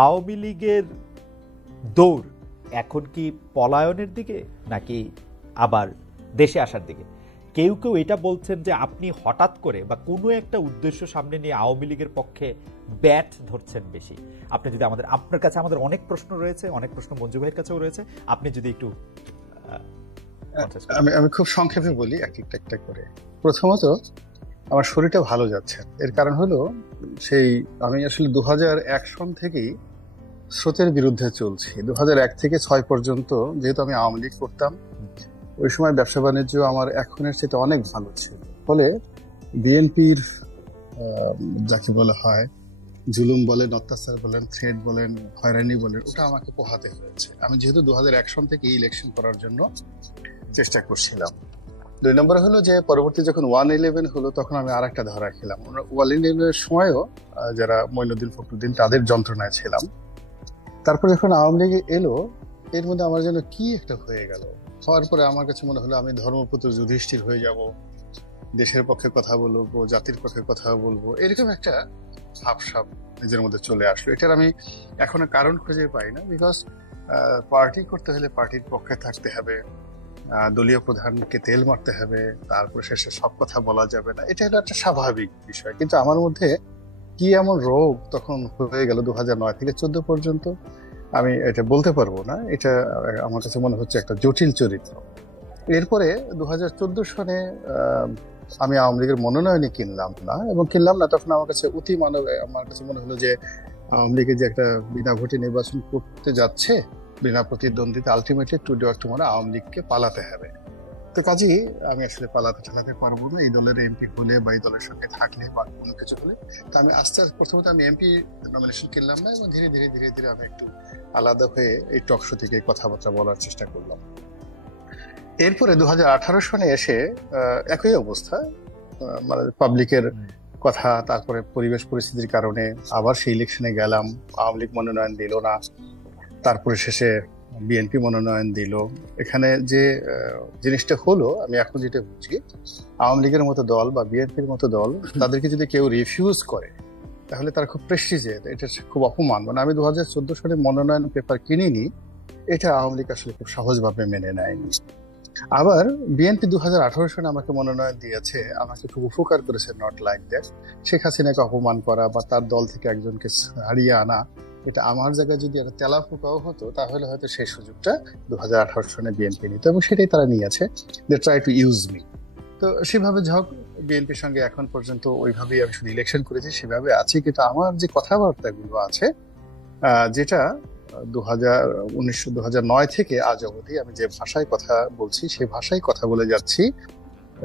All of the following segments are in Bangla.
আওয়ামী লীগের দৌড় এখন কি পলায়নের দিকে নাকি আবার দেশে আসার দিকে? কেউ কেউ এটা বলছেন যে আপনি হঠাৎ করে বা কোনো একটা উদ্দেশ্য সামনে নিয়ে আওয়ামী লীগের পক্ষে ব্যাট ধরছেন বেশি। আপনি যদি আপনার কাছে আমাদের অনেক প্রশ্ন রয়েছে, অনেক প্রশ্ন মঞ্জু ভাইয়ের কাছেও রয়েছে, আপনি যদি একটু আমি খুব সংক্ষেপে বলি একটা করে। প্রথমত, আমার শরীরটা ভালো যাচ্ছে। এর কারণ হলো আমি আসলে 2001 সন থেকেই স্রোতের বিরুদ্ধে চলছি। 2001 থেকে 6 পর্যন্ত যেহেতু আমি আওয়ামী লীগ করতাম, ওই সময় ব্যবসা বাণিজ্য আমার এখনের চেয়ে অনেক ভালো ছিল। ফলে বিএনপির যাকে বলা হয় জুলুম বলেন, অত্যাচার বলেন, থ্রেট বলেন, হয়রানি বলেন, ওটা আমাকে পোহাতে হয়েছে। আমি যেহেতু 2001 সন থেকে ইলেকশন করার জন্য চেষ্টা করছিলাম। 2 নম্বর হলো যে পরবর্তী যখন 111 হলো তখন আমি আর একটা ধরা খেলাম। 111 সময়ও যারা মঈনুদ্দিন ফখরুদ্দিন তাদের যন্ত্রণায় ছিলাম। তারপর যখন আওয়ামী লীগ এলো, এর মধ্যে আমার যেন কি একটা হয়ে গেল। হওয়ার পরে আমার কাছে মনে হলো আমি ধর্মপুত্র যুধিষ্ঠির হয়ে যাব, দেশের পক্ষে কথা বলবো, জাতির পক্ষে কথা বলবো, এরকম একটা ভাবসাব নিজের মধ্যে চলে আসলো। এটার আমি এখনো কারণ খুঁজে পাই না। বিকজ পার্টি করতে হলে পার্টির পক্ষে থাকতে হবে, দলীয় প্রধানকে তেল মারতে হবে, তারপরে শেষে সব কথা বলা যাবে না, এটা হলো একটা স্বাভাবিক বিষয়। কিন্তু আমার মধ্যে কি এমন রোগ তখন হয়ে গেল 2009 থেকে 14 পর্যন্ত, আমি এটা বলতে পারবো না। এটা আমার কাছে মনে হচ্ছে একটা জটিল চরিত্র। এরপরে 2014 সনে আমি আওয়ামী লীগের মনোনয়নই কিনলাম না। তখন আমার কাছে আমার কাছে মনে হলো যে আওয়ামী লীগের যে একটা বিনা ভোটে নির্বাচন করতে যাচ্ছে, বিনা প্রতিদ্বন্দ্বিতা, ultimately today or tomorrow Awami লীগকে পালাতে হবে। তো কাজেই আমি আসলে ঠালাতে পারবো না এই দলের এমপি হলে বা এই দলের সঙ্গে থাকলে বা কোনো কিছু হলে। তো আমি প্রথমত আমি এমপি নমিনেশন কিনলাম না, এবং ধীরে ধীরে আমি একটু আলাদা হয়ে এই টক শো থেকে কথাবার্তা বলার চেষ্টা করলাম। এরপরে 2018 সনে এসে একই অবস্থা, মানে পাবলিকের কথা, তারপরে পরিবেশ পরিস্থিতির কারণে আবার সেই ইলেকশনে গেলাম, আওয়ামী লীগ মনোনয়ন দিল না, তারপরে শেষে বিএনপি মনোনয়ন দিল। এখানে যে জিনিসটা হলো, আমি এখন যেটা বুঝি, আওয়ামী লীগের মতো দল বা বিএনপির মতো দল, তাদেরকে যদি কেউ রিফিউজ করে তাহলে তারা খুব প্রেস্টিজে, এটা খুব অপমান। মানে আমি 2014 সালে মনোনয়ন পেপার কিনিনি, এটা আওয়ামী লীগ আসলে খুব সহজভাবে মেনে নেয়নি। আবার বিএনপি 2018 সালে আমাকে মনোনয়ন দিয়েছে, আমাকে খুব উপকার করেছে, নট লাইক দ্যাট। শেখ হাসিনাকে অপমান করা বা তার দল থেকে একজনকে হারিয়ে আনা, এটা আমার জায়গায় যদি একটা তেলাপোকাও হতো তাহলে হয়তো সেই সুযোগটা 2018 সনে বিএনপি নিত, এবং সেটাই তারা নিয়েছে। They try to use me. তো সেভাবে যাক, বিএনপির সঙ্গে এখন পর্যন্ত ওইভাবেই আমি শুধু ইলেকশন করেছি, সেভাবে আছি। কিন্তু আমার যে কথাবার্তাগুলো আছে, যেটা 2009 থেকে আজ অবধি আমি যে ভাষায় কথা বলছি, সেই ভাষায় কথা বলে যাচ্ছি।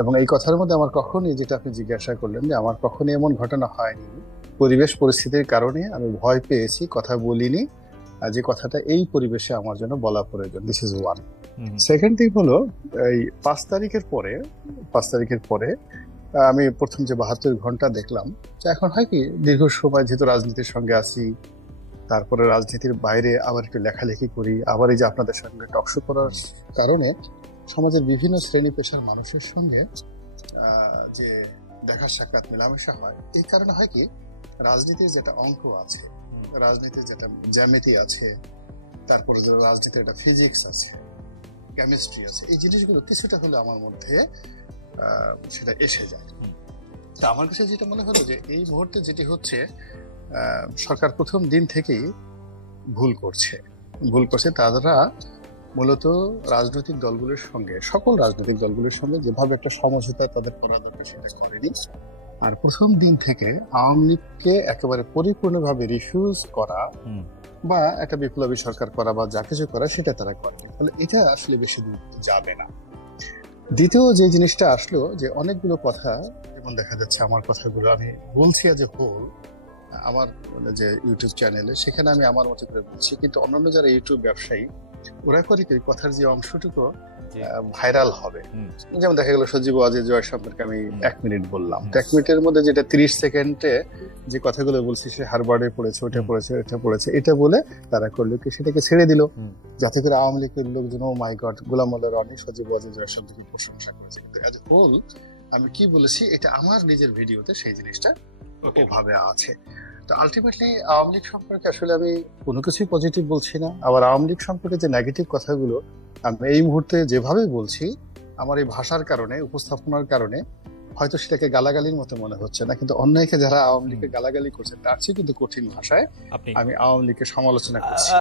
এবং এই কথার মধ্যে আমার কখনই, যেটা আপনি জিজ্ঞাসা করলেন, যে আমার কখনই এমন ঘটনা হয়নি পরিবেশ পরিস্থিতির কারণে আমি ভয় পেয়েছি, কথা বলিনি, যে কথাটা এই পরিবেশে আমার জন্য বলা প্রয়োজন। This is one. Second thing হলো, এই 5 তারিখের পরে আমি প্রথম যে 72 ঘন্টা দেখলাম, যে এখন হয় কি, দীর্ঘ সময় যেহেতু রাজনীতির সঙ্গে আছি, তারপরে রাজনীতির বাইরে আবার একটু লেখালেখি করি, আবার এই যে আপনাদের সঙ্গে টকশো করার কারণে সমাজের বিভিন্ন শ্রেণী পেশার মানুষের সঙ্গে যে দেখা সাক্ষাৎ মেলামেশা হয়, এই কারণে হয় কি, রাজনীতির যেটা অঙ্ক আছে, রাজনীতির যেটা জ্যামিতি আছে, তারপরে রাজনীতির একটা ফিজিক্স আছে, কেমিস্ট্রি আছে, এই জিনিসগুলো কিছুটা হলে আমার মধ্যে সেটা এসে যায়। তা আমার কাছে যেটা মনে হলো, যে এই মুহূর্তে যেটি হচ্ছে, সরকার প্রথম দিন থেকেই ভুল করছে। তারা মূলত রাজনৈতিক দলগুলোর সঙ্গে, সকল রাজনৈতিক দলগুলোর সঙ্গে যেভাবে একটা সমঝোতা তাদের করা দরকার সেটা করেনি। আর প্রথম দিন থেকে আওয়ামী লীগকে একেবারে পরিপূর্ণভাবে রিফিউজ করা বা একটা বিপ্লবী সরকার করা বা যা কিছু করা, সেটা তারা করেনি। ফলে এটা আসলে বেশি দূর যাবে না। দ্বিতীয় যে জিনিসটা আসলো, যে অনেকগুলো কথা, যেমন দেখা যাচ্ছে আমার কথাগুলো আমি বলছি আজ হোল আমার যে ইউটিউব চ্যানেলে, সেখানে আমি আমার মতো করে বলছি, কিন্তু অন্যান্য যারা ইউটিউব ব্যবসায়ী, ওরা করে কি, কথার যে অংশটুকু ভাইরাল হবে, যেমন দেখা গেল সজীব ওয়াজেদ জয় সম্পর্কে আমি 1 মিনিট বললাম, 1 মিনিটের মধ্যে যেটা 30 সেকেন্ডে যে কথাগুলো বলছি, সে হারবার্ডে পড়েছে, ওটা পড়েছে, এটা বলে তারা করলো কি, সেটাকে ছেড়ে দিল, যাতে করে আওয়ামী লীগের লোকজন, ও মাই গড, গোলাম মোল্লা রনি সজীব ওয়াজেদ জয় সম্পর্কে প্রশংসা করেছে। কিন্তু অ্যাজ এ হোল আমি কি বলেছি, এটা আমার নিজের ভিডিওতে সেই জিনিসটা ওভাবে আছে। তো আলটিমেটলি আওয়ামী লীগ সম্পর্কে আসলে আমি কোনো কিছুই পজিটিভ বলছি না, আবার আওয়ামী লীগ সম্পর্কে যে নেগেটিভ কথাগুলো আমি এই মুহূর্তে যেভাবে বলছি আমার এই ভাষার কারণে, উপস্থাপনার কারণে হয়তো সেটাকে গালাগালির মতো মনে হচ্ছে না, কিন্তু অন্যায়কে যারা আওয়ামী লীগকে গালাগালি করছে তার চেয়ে কিন্তু কঠিন ভাষায় আপনি আমি আওয়ামী লীগকে সমালোচনা করছি।